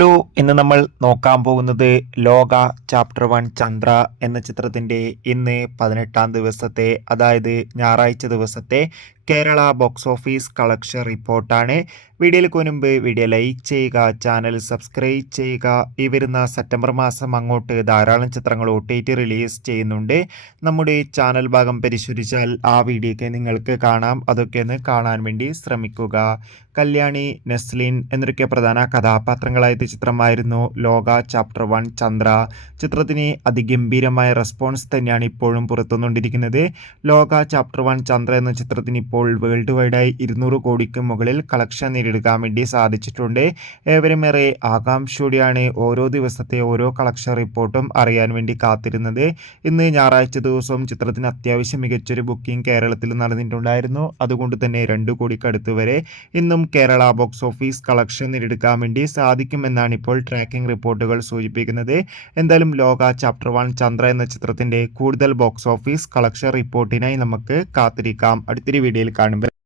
Hello, ഇന്ന് നമ്മൾ നോക്കാൻ പോകുന്നത് ലോക ചാപ്റ്റർ 1 ചന്ദ്ര എന്ന ചിത്രത്തിൻ്റെ ഇന്ന് 18-ാം ദിവസത്തെ, അതായത് ഞായറാഴ്ച ദിവസത്തെ കേരള ബോക്സ് ഓഫീസ് കളക്ഷൻ റിപ്പോർട്ടാണ്. വീഡിയോയിലേക്ക് മുൻപ് വീഡിയോ ലൈക്ക് ചെയ്യുക, ചാനൽ സബ്സ്ക്രൈബ് ചെയ്യുക. ഈ വരുന്ന സെപ്റ്റംബർ മാസം അങ്ങോട്ട് ധാരാളം ചിത്രങ്ങൾ OTT റിലീസ് ചെയ്യുന്നുണ്ട്. നമ്മുടെ ചാനൽ ഭാഗം പരിശോധിച്ചാൽ ആ വീഡിയോയ്ക്ക് നിങ്ങൾക്ക് കാണാം. അതൊക്കെ ഒന്ന് കാണാൻ വേണ്ടി ശ്രമിക്കുക. കല്യാണി, നെസ്ലിൻ എന്നൊക്കെ പ്രധാന കഥാപാത്രങ്ങളായ ചിത്രമായിരുന്നു ലോക ചാപ്റ്റർ 1 ചന്ദ്ര. ചിത്രത്തിന് അതിഗംഭീരമായ റെസ്പോൺസ് തന്നെയാണ് ഇപ്പോഴും പുറത്തുകൊണ്ടിരിക്കുന്നത്. ലോക ചാപ്റ്റർ 1 ചന്ദ്ര എന്ന ചിത്രത്തിന് ഇപ്പോൾ വേൾഡ് വൈഡായി 200 കോടിക്ക് മുകളിൽ കളക്ഷൻ നേടിയെടുക്കാൻ വേണ്ടി സാധിച്ചിട്ടുണ്ട്. ഏവരും ഏറെ ആകാംക്ഷയോടെയാണ് ഓരോ ദിവസത്തെ ഓരോ കളക്ഷൻ റിപ്പോർട്ടും അറിയാൻ വേണ്ടി കാത്തിരുന്നത്. ഇന്ന് ഞായറാഴ്ച ദിവസവും ചിത്രത്തിന് അത്യാവശ്യം മികച്ചൊരു ബുക്കിംഗ് കേരളത്തിൽ നടന്നിട്ടുണ്ടായിരുന്നു. അതുകൊണ്ട് തന്നെ 2 കോടിക്കടുത്ത് വരെ ഇന്നും കേരള ബോക്സ് ഓഫീസ് കളക്ഷൻ നേടിയെടുക്കാൻ വേണ്ടി സാധിക്കുമെന്നാണ് ഇപ്പോൾ ട്രാക്കിംഗ് റിപ്പോർട്ടുകൾ സൂചിപ്പിക്കുന്നത്. എന്തായാലും ലോക ചാപ്റ്റർ 1 ചന്ദ്ര എന്ന ചിത്രത്തിന്റെ കൂടുതൽ ബോക്സ് ഓഫീസ് കളക്ഷൻ റിപ്പോർട്ടിനായി നമുക്ക് കാത്തിരിക്കാം. അടുത്തൊരു വീഡിയോയിൽ കാണുമ്പോൾ